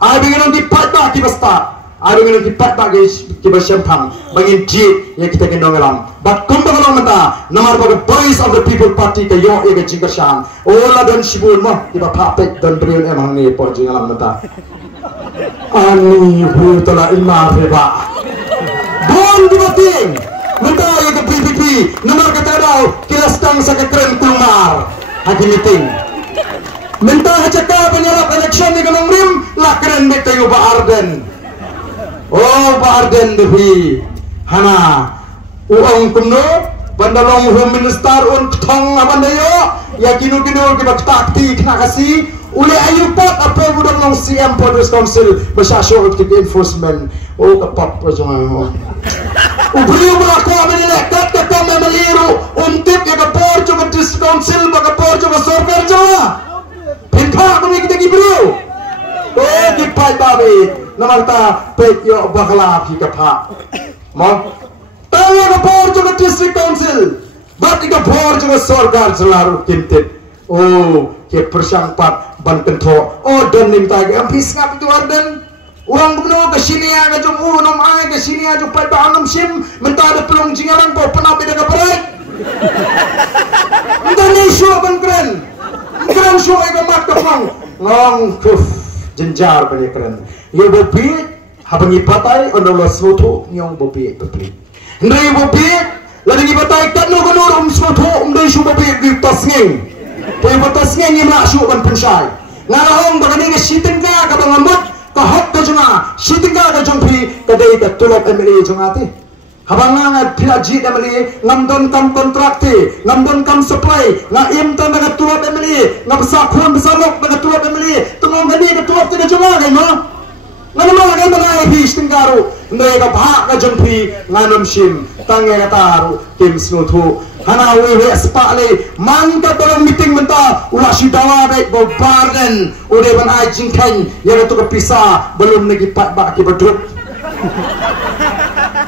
Ai bingin di patba ki basta. Ai bingin di patba ki basyamphang. Bangin ji ya kita gendong alam. But kumpul orang mata. Namar bagai voice of the people party ke yo ya ke jingkersan. Ola dan sibun mah di bapapet dan beriun emang ni por jing alam mata. Ani hutala imar heba. Bon di bating. Mata ya ke PPP. Namar kata daw kilastang sa kekeren kumar. Hagi meeting. Minta hajaka penyerap election ni kanong rim lakren be kayo ba Arden. Oh ba Arden devi. Hana uang kumno bandalong home minister un thong abandayo ya kinu kibak takti kena kasi ule ayupat apa budang long CM Police Council bersasyo ke enforcement. Oh kapak perjuangan. Ubrio berako amenilekat ke kami meliru untuk ya kapor juga District Council bakapor juga software jawa. Pinta kami kita gibriu. Oh kipai babi namarta pet yo bakala ki kapa. Mau tahu kapor juga District Council. Bati kapor juga sorgar selalu kintit. Oh ke persangpat ban kentro. Oh dan minta ke ampis ngap itu Arden. Orang gubernur ke sini aja jom nom ai ke sini aja pai ba nom sim minta ada pelong jingaran po pernah beda ke berat. Minta ni show ban keren. Keren show ega mak kepang. Ngong kuf jenjar bani keren. Yo bobi habangi patai ondolo soto nyong bobi bobi. Ndai bobi lagi patai kat no gunur soto ndai show bobi di tasngeng. Pai batasngeng ni mak show ban pensai. Ngarahong bagani ke sitingga ka bangamot kahok ke junga sitingga ke jongpi kadai ke tulok MLA jongati habanga pila ji MLA ngamdon kam kontrakte ngamdon kam supply na im tan ke tulok MLA ngabsa khon besalok ke tulok MLA tungong gani ke tulok ke junga ke no nganama ke bangai bi sitinggaru ndai ka bha ke jongpi nganom sim tange ka taru tim snuthu hana we spale man ka tolong meeting menta ulah sidawa baik bo Barden ode ban ai jingkan ya tu ke pisah belum lagi pat bak ki bedruk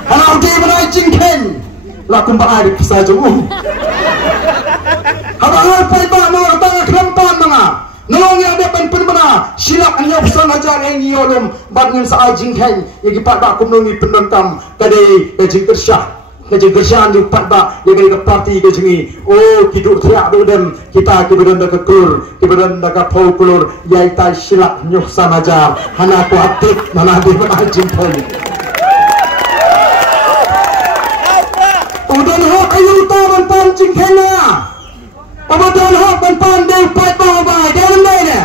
hana ode ban ai jingkan la kum ba ai pisah jong haba ai pai ba mo tang krampan manga nolong ya de pen bana silak anya pesan ajar yang yolum bat ngin sa ai jingkan ya ki pat bak kum nongi penontam kade ke jingkersyah kejegesan di patba dengan parti kejungi oh kiduk tiak dudem kita kibedan dak kelur kibedan dak paukulur yaita silak nyuh samaja hana ku aktif mana di menajing pun udan hok ayu taban pancing kena udan hok ban pandai patba bai dalam mana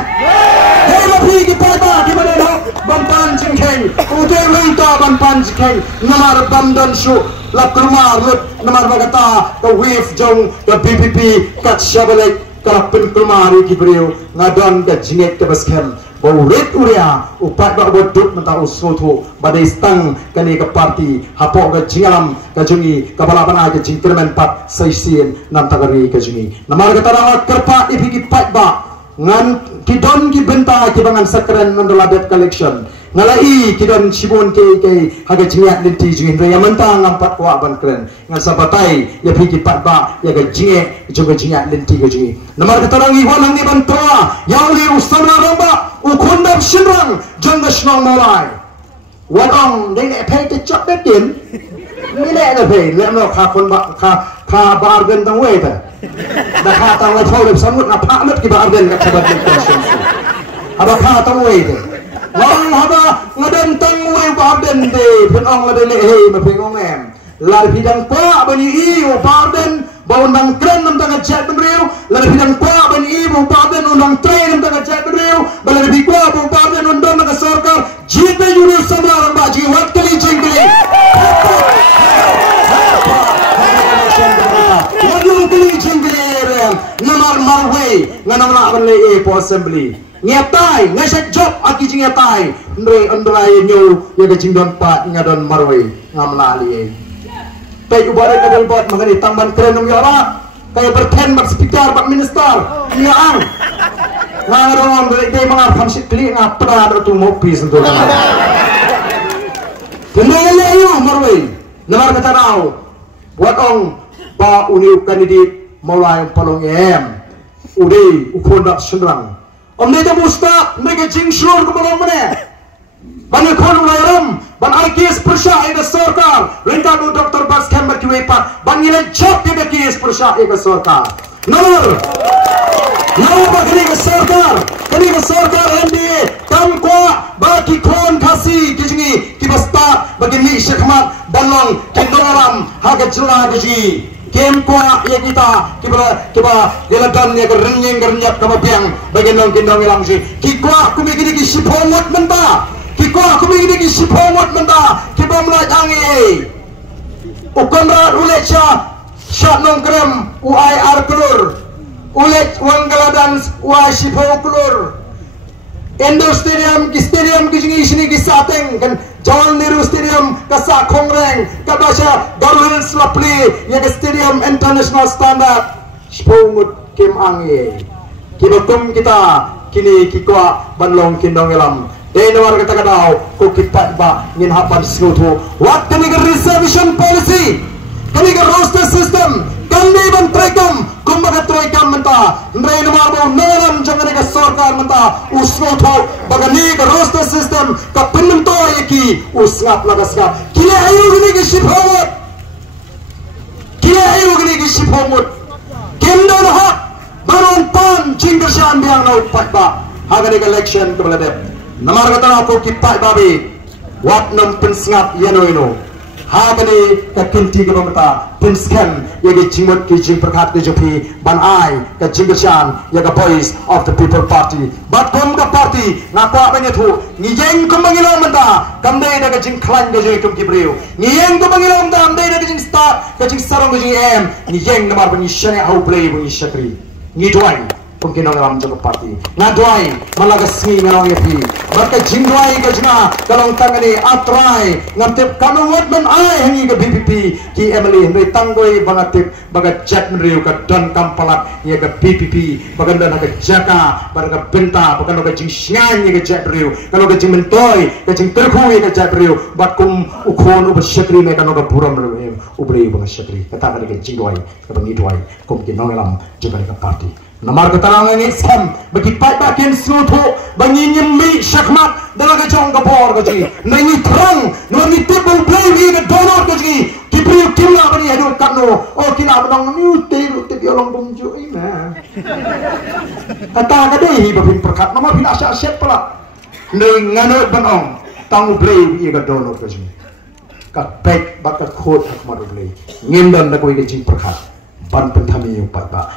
hei lapi ki patba kibedan hok ban pancing ken udan hok ban pancing ken namar bandan shu lap rumah lut namar bagata ke wave jong ke BPP kat syabalek ke penkelmari kibriu ngadon ke jinget ke baskem baurit uria upat bak boduk menta usmutu badai stang kani ke parti hapok ke jingalam ke jungi ke balapan aja jingkermen pat saisin nam tagari ke jungi namar kata nama kerpa ipiki pat bak ngan kidon ki benta ki bangan sakren mendola debt collection ngalai kidon sibun ke haga jingat linti jingin raya mentang ampat wa ban keren ngan sabatai ya pigi patba ya ga jinge juga jingat linti ke jingi namar katarangi wanang ni bantua yang li usana ramba ukundam shinrang jangga shnong malai wadong dei le pay te chop bet din ni le pay le no kha kon ba kha bargain tang we ta da kha tang la thol samut na pha mat ki bargain ka sabat pension aba kha tang we ta Wang haba ngaden tangwe Barden de penong ngaden he me pengong em lar bidang pa bani I Barden baundang kren nam tanga chat benreu lar bidang pa bani I Barden undang train nam tanga chat benreu balar bikwa Barden undang naga sarkar jite yuri samar baji wat kali jingli wadu kali jingli namar marwe nganam la ban le po assembly ngetai ngeset job aki jing ngetai ndrai nyu ya ke jingdon pat ngadon marwe ngamlali pe ubare kadal bot mangani tamban keren ng yara kaya berten bak speaker bak minister nia ang ngaron de mga kamsit kli nga pra tu mopi sentul kumele yu marwe namar kata raw watong ba uniu kandidat mulai palong em ude ukondak senrang Omne ta musta mereka jingshur ke belum mana? Bani khon layram, ban IKS persya ega sarkar, rentadu Dr. Bas Kemba kiwepa, ban nilai job ke IKS persya ega sarkar. Nomor bagni ke sarkar MBA, tam kwa bagi khon kasi kijingi kibasta bagi ni syekmat dalong kendoram haga jula gaji. Kem kwa ya kita kiba geladan ya gerenyeng gerenyap kama piang bagian kindong ilang si kikwa kumigini ki sipomot menta kikwa kumigini ki sipomot menta kiba mulai angi ukonra ulecha shat nong krem uai arklur ulech wang geladan uai sipoklur Indo Stadium kisini sini kisateng kan Jalan Nehru Stadium kasa kongreng kabasha Darul Slapli ya ke Stadium International Standard Spongut Kim Angi kibatum kita kini kikwa banlong kindong elam denwar kata kadau ko kita ba ngin hapan snutu what kani ke reservation policy kani ke roster system kami ban trekam kumbaga trekam menta ndai nomor bo noram jangan ke sarkar menta usnoto bagani ke roster system ka pinto yaki usngap lagasngap kia ayu gini ke shipomut kendo ha baron pan cinggershan biang nau patba hagani ke election ke beladep nomor kata aku kita babi wat nom pensngap yano hagani ka kinti ke bangta pinskan ya ke jimut ke jim perkat ke jopi ban ai ka jinggershan ya ka voice of the people party bat kom ka party ngakwa banyak tu ngijeng kom bangilang menta kamdai da ka jing klan ke joi kum kibriu ngijeng kom bangilang menta kamdai da ka jing start ka jing sarong ke jing em ngijeng namar bangi shane au play bangi shakri ngidwai mungkin orang jangka parti ngadwai malaga singi ngalong yapi maka jingwai ka jina kalong tangani atrai ngantip kanu wotman ai hangi ke BPP ki Emily hendai tanggoi bangatip baga jet menriu ka don kampalat ya ke BPP baganda na ka jaka baga benta baganda ka jing sngan ya ke jet riu kalau ka jing mentoi ka jing terku ya ke jet riu bakum ukhon ub syakri me kanu ka buram riu ubrei bang syakri kata ka jingwai ka bangidwai kum kinongelam juga ka parti nomor keterangan ini skam bagi bagian suatu bagi nyembi syakmat dalam kejong kepor kaji nanti terang nanti tipu play ke donor kaji kipri kila bani hidup kanu oh kila menang mute rutik yolong bumju ina kata kadai babin perkat nomor bila asyik pula nganu benong tangu play ke donor kaji kat baik bakat khot hak maru play ngimdan na koi kejing perkat ban pentami yung patba